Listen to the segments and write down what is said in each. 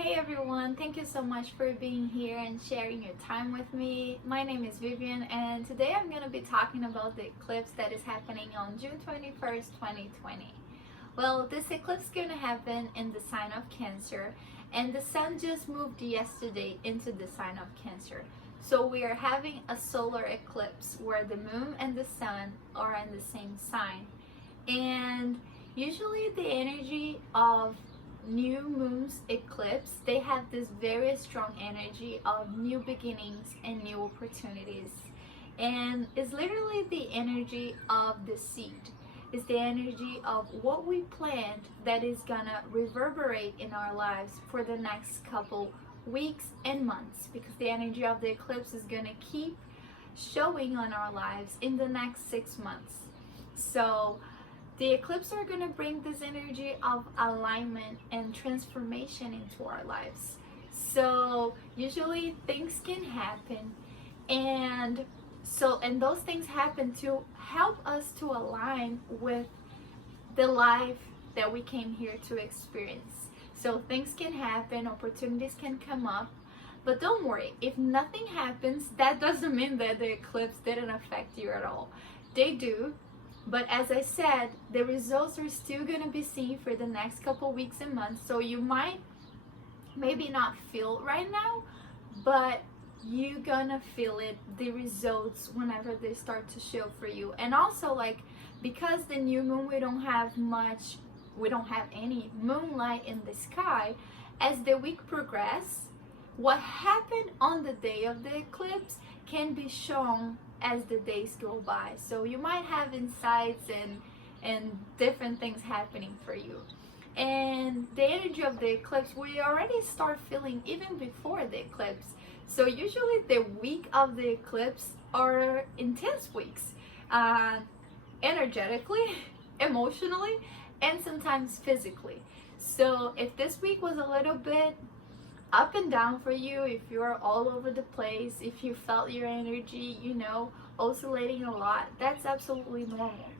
Hey everyone, thank you so much for being here and sharing your time with me. My name is Vivian and today I'm going to be talking about the eclipse that is happening on June 21st, 2020. Well, this eclipse is going to happen in the sign of Cancer, and the sun just moved yesterday into the sign of Cancer. So we are having a solar eclipse where the moon and the sun are in the same sign. And usually the energy of new moon's eclipse, they have this very strong energy of new beginnings and new opportunities, and it's literally the energy of the seed. It's the energy of what we planned that is gonna reverberate in our lives for the next couple weeks and months, because the energy of the eclipse is gonna keep showing on our lives in the next 6 months. So the eclipse are going to bring this energy of alignment and transformation into our lives. So usually things can happen, and those things happen to help us to align with the life that we came here to experience. So things can happen, opportunities can come up, but don't worry, if nothing happens, that doesn't mean that the eclipse didn't affect you at all. They do. But as I said, the results are still going to be seen for the next couple weeks and months. So you might maybe not feel right now, but you're going to feel it, the results, whenever they start to show for you. And also, like, because the new moon, we don't have any moonlight in the sky, as the week progresses, what happened on the day of the eclipse can be shown as the days go by. So you might have insights and different things happening for you. And the energy of the eclipse, we already start feeling even before the eclipse. So usually the week of the eclipse are intense weeks, energetically, emotionally, and sometimes physically. So if this week was a little bit up and down for you, if you're all over the place, if you felt your energy, oscillating a lot, that's absolutely normal.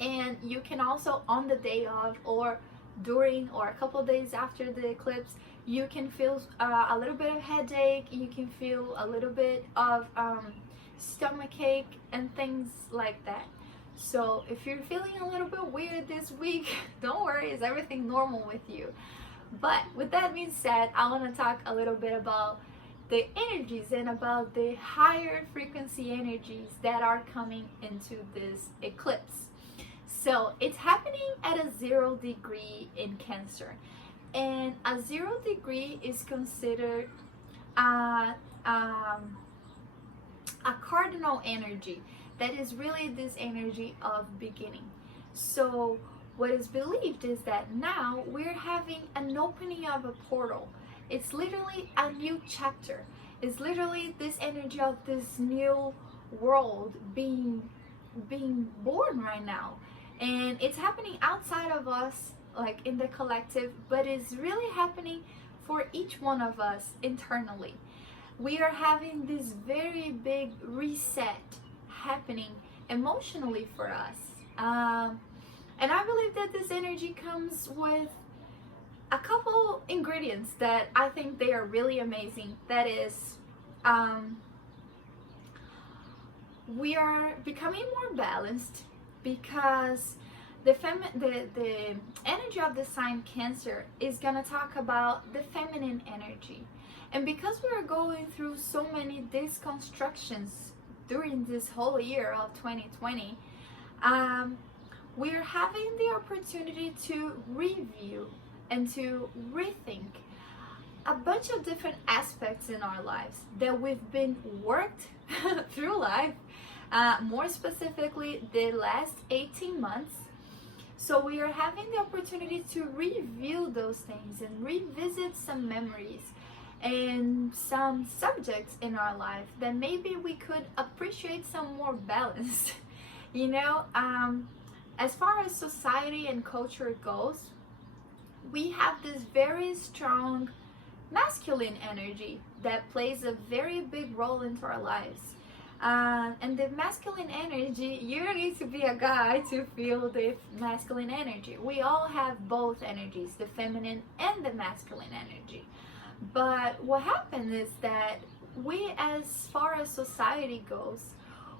And you can also, on the day of or during or a couple days after the eclipse, you can feel a little bit of headache, you can feel a little bit of stomach ache and things like that. So if you're feeling a little bit weird this week, don't worry, it's everything normal with you. But with that being said, I want to talk a little bit about the energies and about the higher frequency energies that are coming into this eclipse. So it's happening at a 0 degree in Cancer, and a 0 degree is considered a cardinal energy. That is really this energy of beginning. So what is believed is that now we're having an opening of a portal. It's literally a new chapter. It's literally this energy of this new world being born right now. And it's happening outside of us, like in the collective, but it's really happening for each one of us internally. We are having this very big reset happening emotionally for us. And I believe that this energy comes with a couple ingredients that I think they are really amazing. That is, we are becoming more balanced, because the energy of the sign Cancer is gonna talk about the feminine energy. And because we are going through so many deconstructions during this whole year of 2020, we're having the opportunity to review and to rethink a bunch of different aspects in our lives that we've been worked through life, more specifically the last 18 months. So we are having the opportunity to review those things and revisit some memories and some subjects in our life that maybe we could appreciate some more balance. As far as society and culture goes, we have this very strong masculine energy that plays a very big role into our lives. And the masculine energy, you don't need to be a guy to feel the masculine energy. We all have both energies, the feminine and the masculine energy. But what happens is that we, as far as society goes,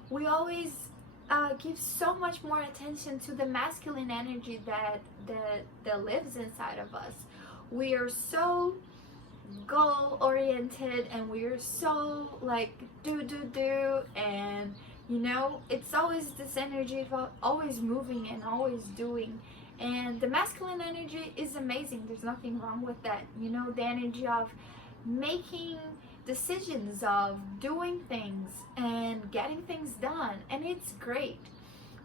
we always give so much more attention to the masculine energy that lives inside of us. We are so goal oriented, and we are so like do, and you know, it's always this energy of always moving and always doing. And the masculine energy is amazing, there's nothing wrong with that. You know, the energy of making decisions, of doing things and getting things done, and it's great.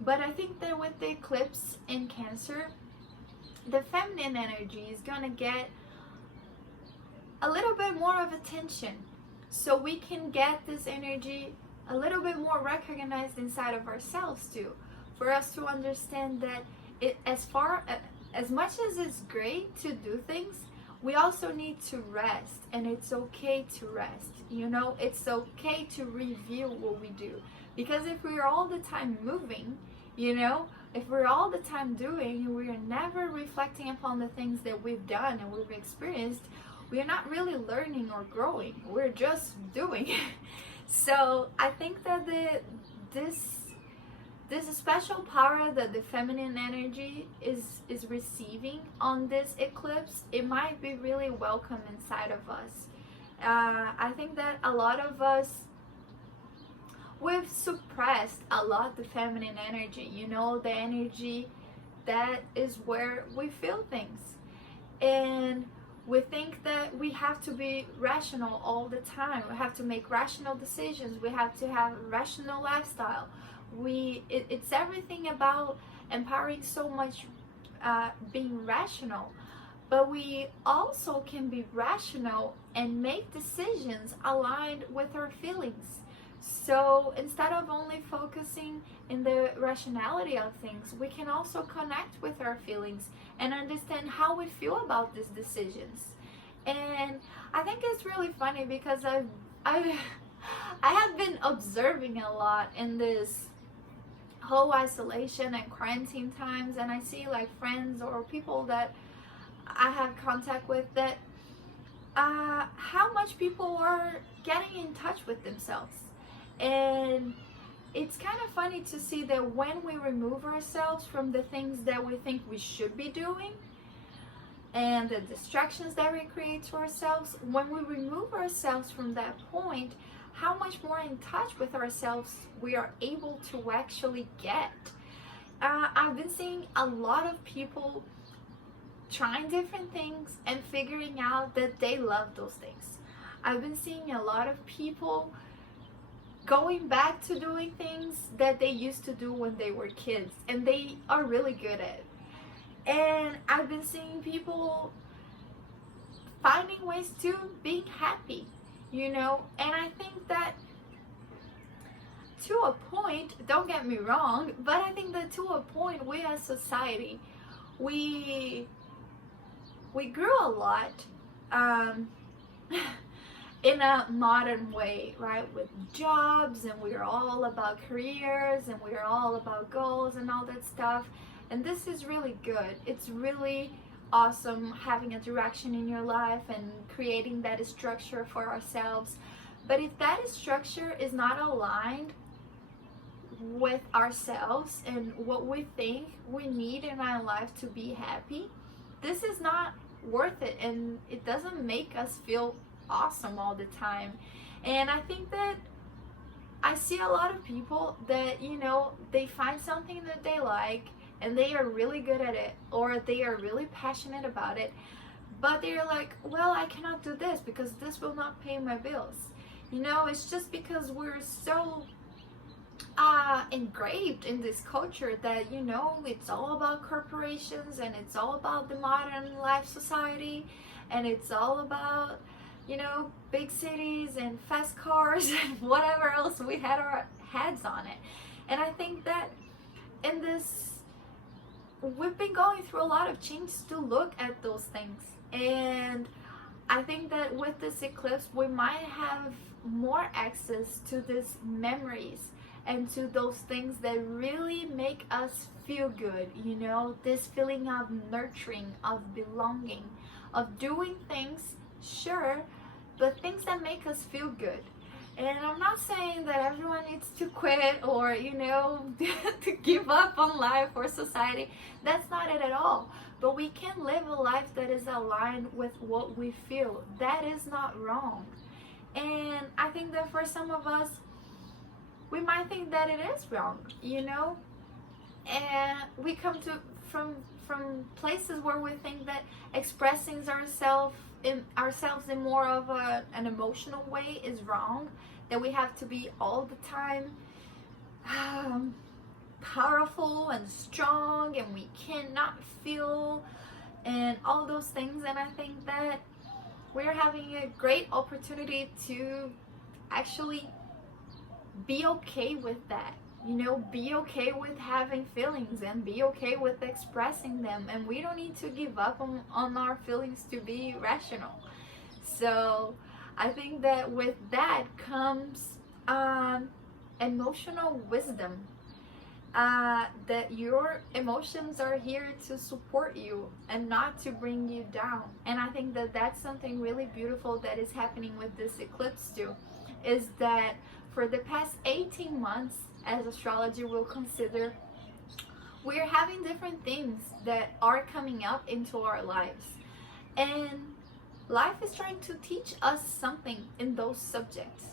But I think that with the eclipse in Cancer, the feminine energy is gonna get a little bit more of attention, so we can get this energy a little bit more recognized inside of ourselves too, for us to understand that as much as it's great to do things, we also need to rest, and it's okay to rest. You know, it's okay to review what we do, because if we're all the time moving, you know, if we're all the time doing, we're never reflecting upon the things that we've done and we've experienced, we're not really learning or growing, we're just doing. So I think that this special power that the feminine energy is receiving on this eclipse, it might be really welcome inside of us. I think that a lot of us, we've suppressed a lot the feminine energy, you know, the energy that is where we feel things. And we think that we have to be rational all the time. We have to make rational decisions. We have to have a rational lifestyle. It's everything about empowering so much being rational. But we also can be rational and make decisions aligned with our feelings. So instead of only focusing in the rationality of things, we can also connect with our feelings and understand how we feel about these decisions. And I think it's really funny because I have been observing a lot in this whole isolation and quarantine times, and I see like friends or people that I have contact with that how much people are getting in touch with themselves. And it's kind of funny to see that when we remove ourselves from the things that we think we should be doing and the distractions that we create to ourselves, when we remove ourselves from that point, how much more in touch with ourselves we are able to actually get. I've been seeing a lot of people trying different things and figuring out that they love those things. I've been seeing a lot of people going back to doing things that they used to do when they were kids, and they are really good at it. And I've been seeing people finding ways to be happy, you know. And I think that to a point, don't get me wrong, but I think that to a point, we as society, we grew a lot in a modern way, right? With jobs, and we're all about careers, and we're all about goals and all that stuff. And this is really good. It's really awesome having a direction in your life and creating that structure for ourselves. But if that structure is not aligned with ourselves and what we think we need in our life to be happy, this is not worth it, and it doesn't make us feel awesome all the time. And I think that I see a lot of people that, you know, they find something that they like and they are really good at it, or they are really passionate about it, but they're like, well, I cannot do this because this will not pay my bills. You know, it's just because we're so engraved in this culture that, you know, it's all about corporations, and it's all about the modern life society, and it's all about, you know, big cities and fast cars and whatever else we had our heads on it. And I think that in this, we've been going through a lot of change to look at those things. And I think that with this eclipse, we might have more access to these memories and to those things that really make us feel good, you know, this feeling of nurturing, of belonging, of doing things, sure, but things that make us feel good. And I'm not saying that everyone needs to quit or, you know, to give up on life or society. That's not it at all. But we can live a life that is aligned with what we feel. That is not wrong. And I think that for some of us, we might think that it is wrong, you know? And we come to from places where we think that expressing ourselves in more of an emotional way is wrong, that we have to be all the time powerful and strong, and we cannot feel, and all those things. And I think that we're having a great opportunity to actually be okay with that, you know, be okay with having feelings and be okay with expressing them. And we don't need to give up on our feelings to be rational. So I think that with that comes emotional wisdom, that your emotions are here to support you and not to bring you down. And I think that that's something really beautiful that is happening with this eclipse too, is that for the past 18 months, as astrology will consider, we're having different things that are coming up into our lives. And life is trying to teach us something in those subjects.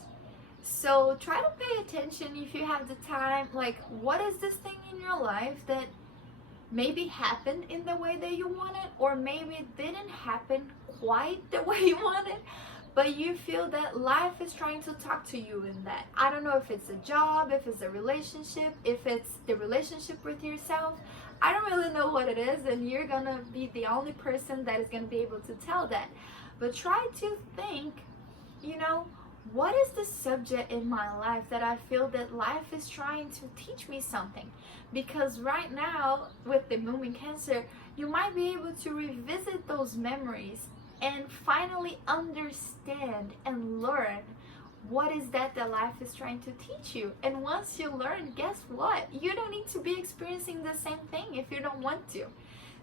So try to pay attention if you have the time, like what is this thing in your life that maybe happened in the way that you wanted, or maybe it didn't happen quite the way you wanted, but you feel that life is trying to talk to you in that. I don't know if it's a job, if it's a relationship, if it's the relationship with yourself. I don't really know what it is, and you're gonna be the only person that is gonna be able to tell that. But try to think, you know, what is the subject in my life that I feel that life is trying to teach me something? Because right now, with the moon in Cancer, you might be able to revisit those memories and finally understand and learn what is that life is trying to teach you. And once you learn, guess what? You don't need to be experiencing the same thing if you don't want to.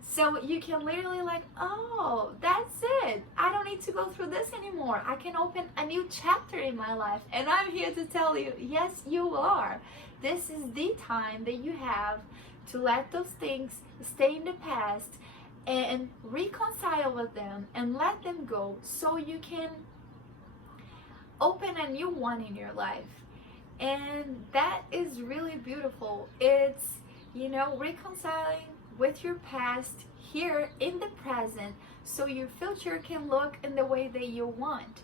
So you can literally like, oh, that's it. I don't need to go through this anymore. I can open a new chapter in my life. And I'm here to tell you, yes, you are. This is the time that you have to let those things stay in the past and reconcile with them and let them go, so you can open a new one in your life. And that is really beautiful. It's, you know, reconciling with your past here in the present, so your future can look in the way that you want.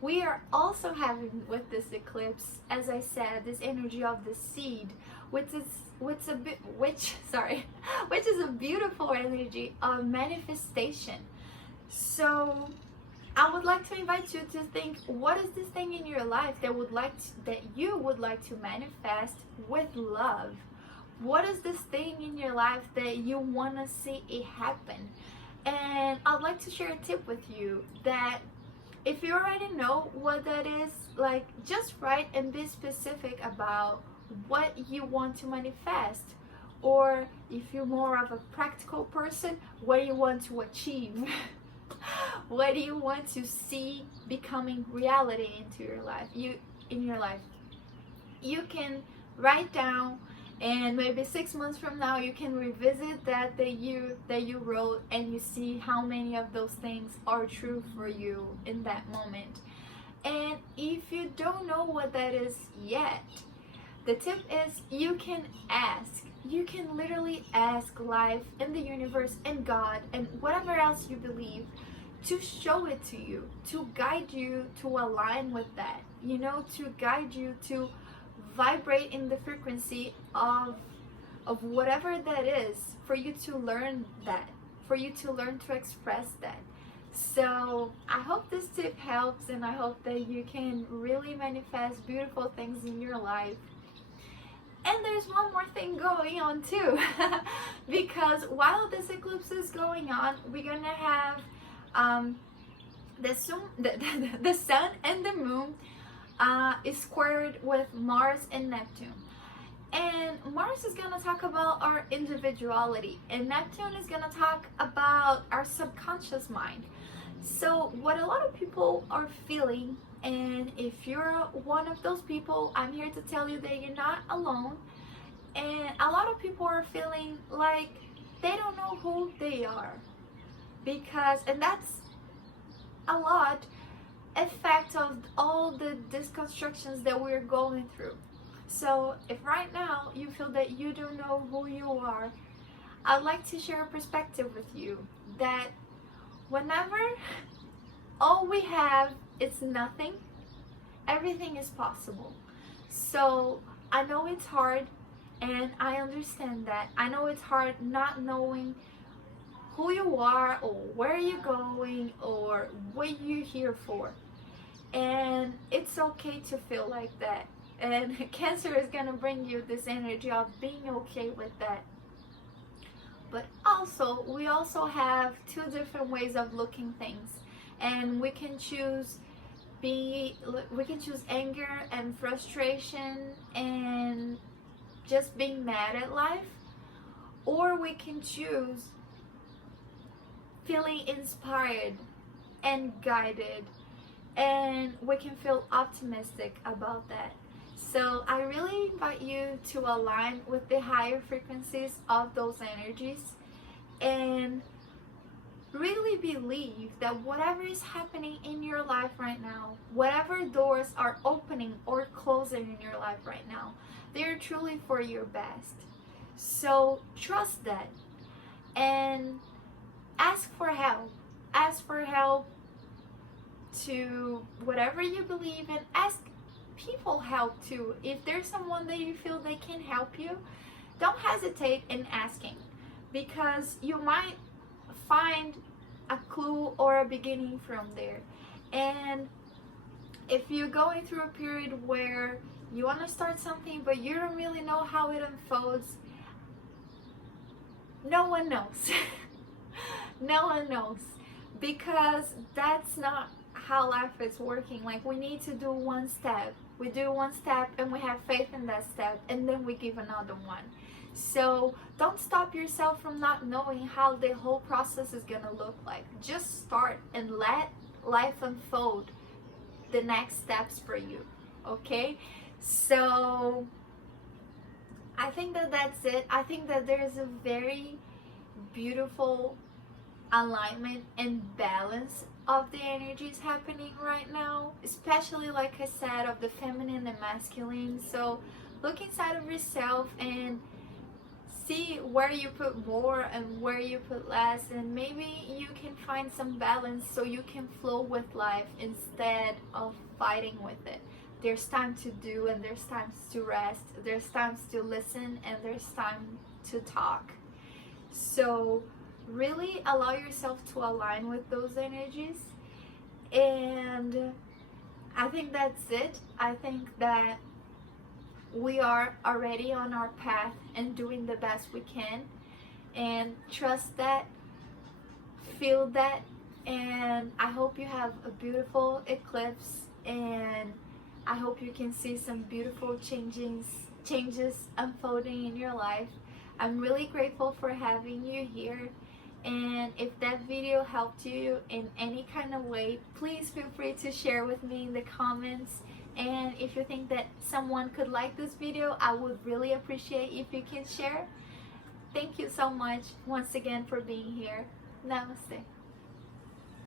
We are also having with this eclipse, as I said, this energy of the seed, which is a beautiful energy of manifestation. So I would like to invite you to think, what is this thing in your life that you would like to manifest with love? What is this thing in your life that you want to see it happen? And I'd like to share a tip with you that if you already know what that is, like, just write and be specific about what you want to manifest. Or if you're more of a practical person, what you want to achieve. What do you want to see becoming reality into your life? You can write down, and maybe 6 months from now you can revisit that you wrote, and you see how many of those things are true for you in that moment. And if you don't know what that is yet, the tip is you can ask. You can literally ask life and the universe and God and whatever else you believe to show it to you, to guide you to align with that, you know, to guide you to vibrate in the frequency of whatever that is, for you to learn that, for you to learn to express that. So I hope this tip helps, and I hope that you can really manifest beautiful things in your life. And there's one more thing going on too, because while this eclipse is going on, we're gonna have the sun and the moon is squared with Mars and Neptune. And Mars is going to talk about our individuality, and Neptune is going to talk about our subconscious mind. So what a lot of people are feeling, and if you're one of those people, I'm here to tell you that you're not alone. And a lot of people are feeling like they don't know who they are, and that's a lot effect of all the deconstructions that we're going through. So if right now you feel that you don't know who you are, I'd like to share a perspective with you that whenever all we have is nothing, everything is possible. So I know it's hard, and I understand that. I know it's hard not knowing who you are or where you're going or what you're here for. And it's okay to feel like that. And Cancer is going to bring you this energy of being okay with that. But also, we also have two different ways of looking things. And we can choose anger and frustration and just being mad at life, or we can choose feeling inspired and guided, and we can feel optimistic about that. So I really invite you to align with the higher frequencies of those energies and really believe that whatever is happening in your life right now, whatever doors are opening or closing in your life right now, they're truly for your best. So trust that and ask for help. Ask for help to whatever you believe in. Ask people help too. If there's someone that you feel they can help you, don't hesitate in asking, because you might find a clue or a beginning from there. And if you're going through a period where you want to start something but you don't really know how it unfolds, no one knows. No one knows, because that's not how life is working. Like, we need to do one step. We do one step and we have faith in that step, and then we give another one. So don't stop yourself from not knowing how the whole process is gonna look like. Just start and let life unfold the next steps for you. Okay? So I think that that's it. I think that there's a very beautiful alignment and balance of the energies happening right now, especially, like I said, of the feminine and masculine. So look inside of yourself and see where you put more and where you put less, and maybe you can find some balance so you can flow with life instead of fighting with it. There's time to do and there's times to rest, there's times to listen and there's time to talk. So really allow yourself to align with those energies, and I think that's it. I think that we are already on our path and doing the best we can, and trust that, feel that, and I hope you have a beautiful eclipse, and I hope you can see some beautiful changes unfolding in your life. I'm really grateful for having you here, and if that video helped you in any kind of way, please feel free to share with me in the comments. And if you think that someone could like this video, I would really appreciate if you can share. Thank you so much once again for being here. Namaste.